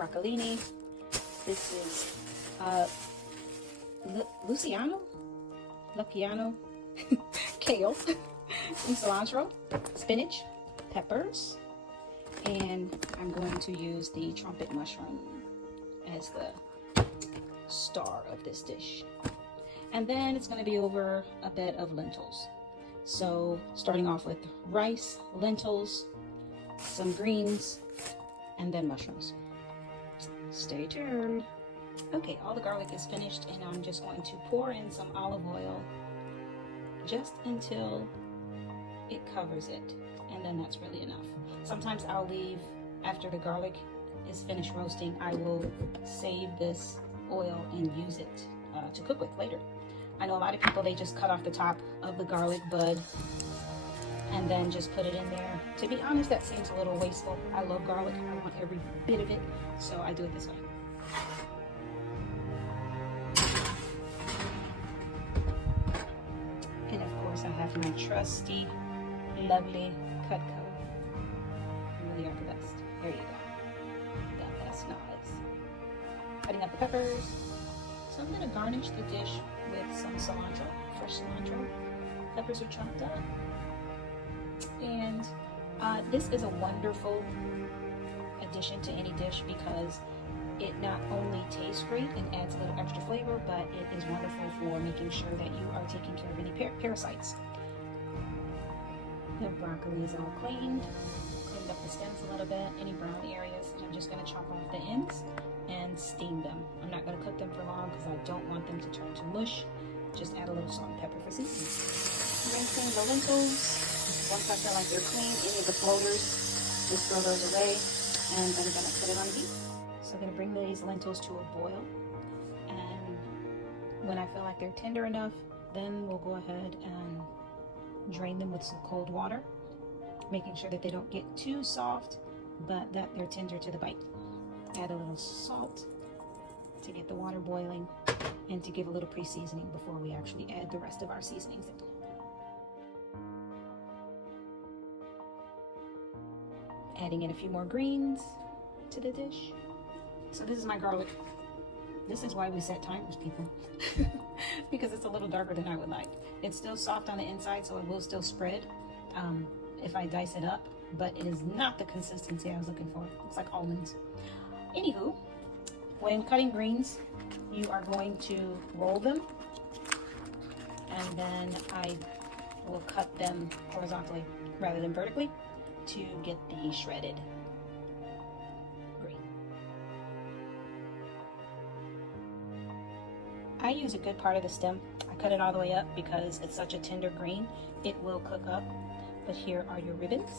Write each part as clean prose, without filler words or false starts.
broccolini. This is Luciano, kale, and cilantro, spinach, peppers, and I'm going to use the trumpet mushroom as the star of this dish. And then it's going to be over a bed of lentils. So starting off with rice, lentils, some greens, and then mushrooms. Stay tuned. Okay, all the garlic is finished, and I'm just going to pour in some olive oil just until it covers it, and then that's really enough. Sometimes I'll leave, after the garlic is finished roasting, I will save this oil and use it to cook with later. I know a lot of people, they just cut off the top of the garlic bud and then just put it in there. To be honest, that seems a little wasteful. I love garlic. I want every bit of it, so I do it this way. And of course, I have my trusty, lovely Cutco. You really are the best. There you go. The best knives. Cutting up the peppers. So I'm going to garnish the dish with some cilantro, fresh cilantro. Peppers are chopped up. And this is a wonderful addition to any dish because it not only tastes great and adds a little extra flavor, but it is wonderful for making sure that you are taking care of any parasites. The broccoli is all cleaned up the stems a little bit, any brown areas, and I'm just going to chop off the ends and steam them. I'm not going to cook them for long because I don't want them to turn to mush. Just add a little salt and pepper for seasoning. Rinsing the lentils. Once I feel like they're clean, any of the floaters, just throw those away, and then I'm going to put it on heat. So I'm going to bring these lentils to a boil, and when I feel like they're tender enough, then we'll go ahead and drain them with some cold water, making sure that they don't get too soft, but that they're tender to the bite. Add a little salt to get the water boiling and to give a little pre-seasoning before we actually add the rest of our seasonings in. Adding in a few more greens to the dish. So this is my garlic. This is why we set timers, people. Because it's a little darker than I would like. It's still soft on the inside, so it will still spread if I dice it up, but it is not the consistency I was looking for. It's like almonds. Anywho, when cutting greens, you are going to roll them, and then I will cut them horizontally rather than vertically to get the shredded green. I use a good part of the stem. I cut it all the way up because it's such a tender green. It will cook up, but here are your ribbons,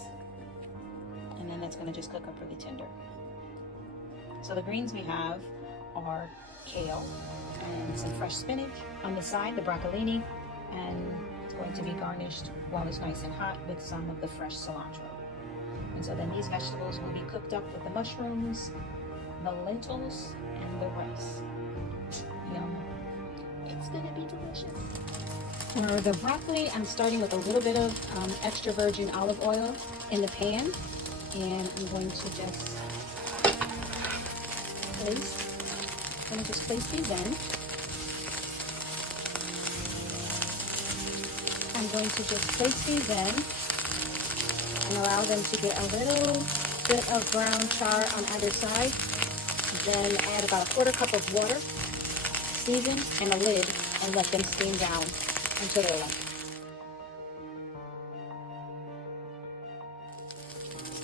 and then that's going to just cook up really tender. So the greens we have are kale and some fresh spinach. On the side, the broccolini, and it's going to be garnished while it's nice and hot with some of the fresh cilantro. And so then these vegetables will be cooked up with the mushrooms, the lentils, and the rice. Yum. It's gonna be delicious. For the broccoli, I'm starting with a little bit of extra virgin olive oil in the pan, and I'm going to just place these in. I'm going to just place these in and allow them to get a little bit of brown char on either side. Then add about a quarter cup of water, season, and a lid, and let them steam down until they're light.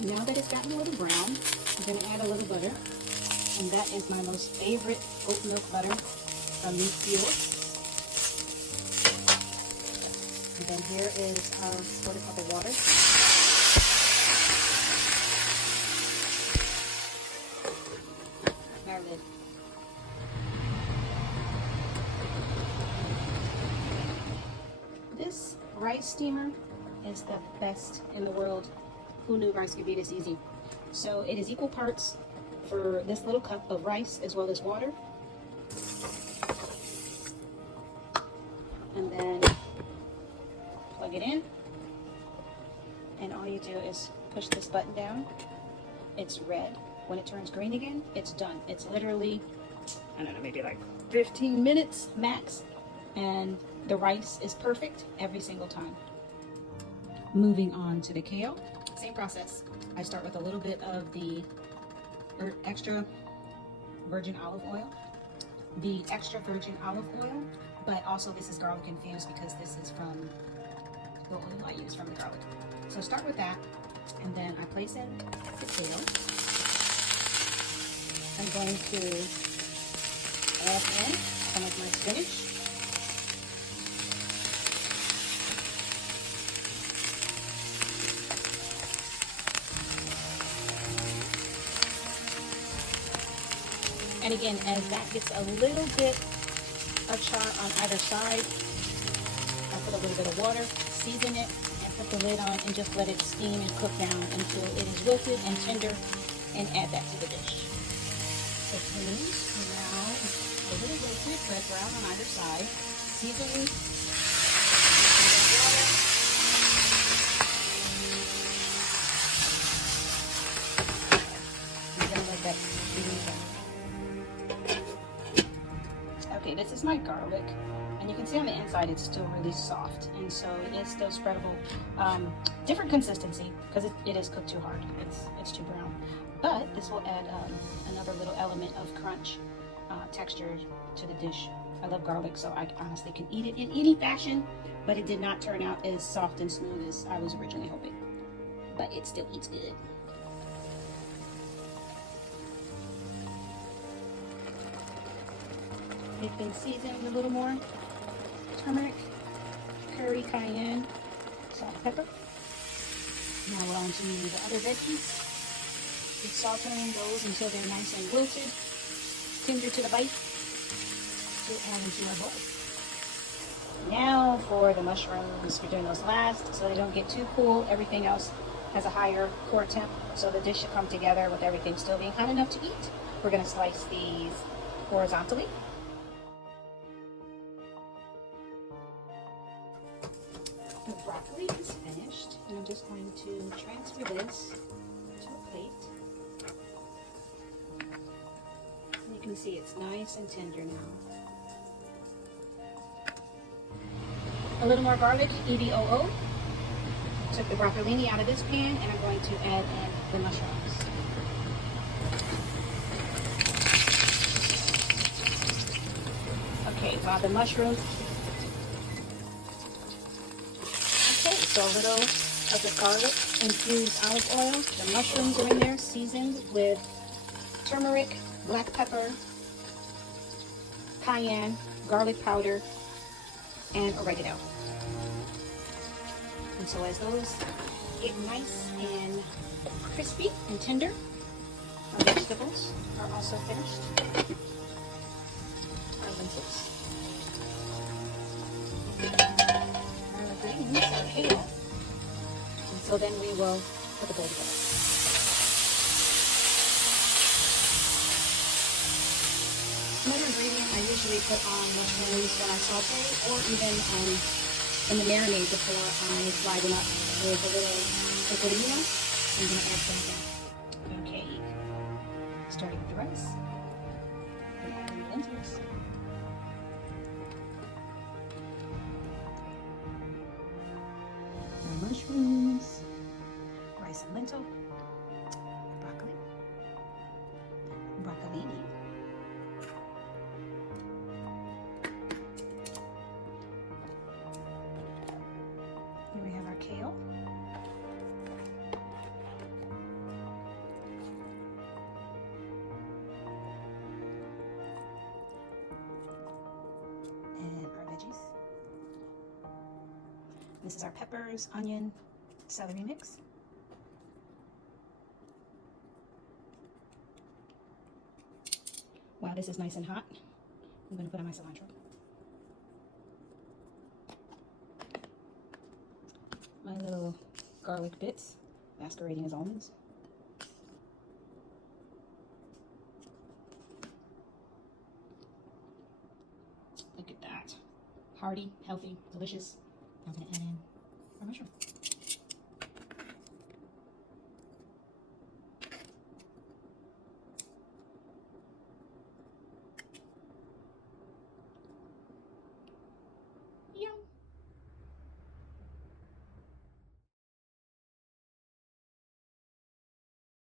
Now that it's gotten a little brown, I'm going to add a little butter, and that is my most favorite oat milk butter from Meat Fuel. And then here is our quarter cup of water. Our lid. This rice steamer is the best in the world. Who knew rice could be this easy? So it is equal parts for this little cup of rice as well as water. And then plug it in. And all you do is push this button down. It's red. When it turns green again, it's done. It's literally, I don't know, maybe like 15 minutes max, and the rice is perfect every single time. Moving on to the kale, same process. I start with a little bit of the extra virgin olive oil. The extra virgin olive oil, but also this is garlic infused because this is from the oil I use from the garlic. So start with that, and then I place in the kale. I'm going to add in some of my spinach. And again, as that gets a little bit of char on either side, I put a little bit of water, season it, and put the lid on and just let it steam and cook down until it is wilted and tender, and add that to the dish. So please, now a little wilted, red brown on either side, season water. I'm gonna let that steam down. Okay, this is my garlic, and you can see on the inside it's still really soft, and so it is still spreadable. Different consistency because it is cooked too hard. It's too brown, but this will add another little element of crunch texture to the dish. I love garlic, so I honestly can eat it in any fashion, but it did not turn out as soft and smooth as I was originally hoping, but it still eats good. It's been seasoned with a little more turmeric, curry, cayenne, salt, pepper. Now we're on to the other veggies. Just sauteing those until they're nice and wilted, tender to the bite, to add into our bowl. Now for the mushrooms, we're doing those last so they don't get too cool. Everything else has a higher core temp, so the dish should come together with everything still being hot enough to eat. We're going to slice these horizontally. The broccoli is finished, and I'm just going to transfer this to a plate. And you can see it's nice and tender now. A little more garlic, EVOO. Took the broccolini out of this pan, and I'm going to add in the mushrooms. Okay, while the mushrooms. So a little of the garlic infused olive oil. The mushrooms are in there, seasoned with turmeric, black pepper, cayenne, garlic powder, and oregano. And so as those get nice and crispy and tender, our vegetables are also finished. Our lentils. Our kale. And so then we will put the bowl together. Another ingredient I usually put on mushrooms when I saute, or even in the marinade before I fry them up with a little pecorino. I'm going to add some of that. Okay, starting with the rice, and adding the lentils. Mushrooms, rice and lentil, broccoli, broccolini, here we have our kale, and our veggies. This is our peppers, onion, celery mix. While this is nice and hot, I'm going to put on my cilantro. My little garlic bits, masquerading as almonds. Look at that. Hearty, healthy, delicious. I'm going to add in our mushroom.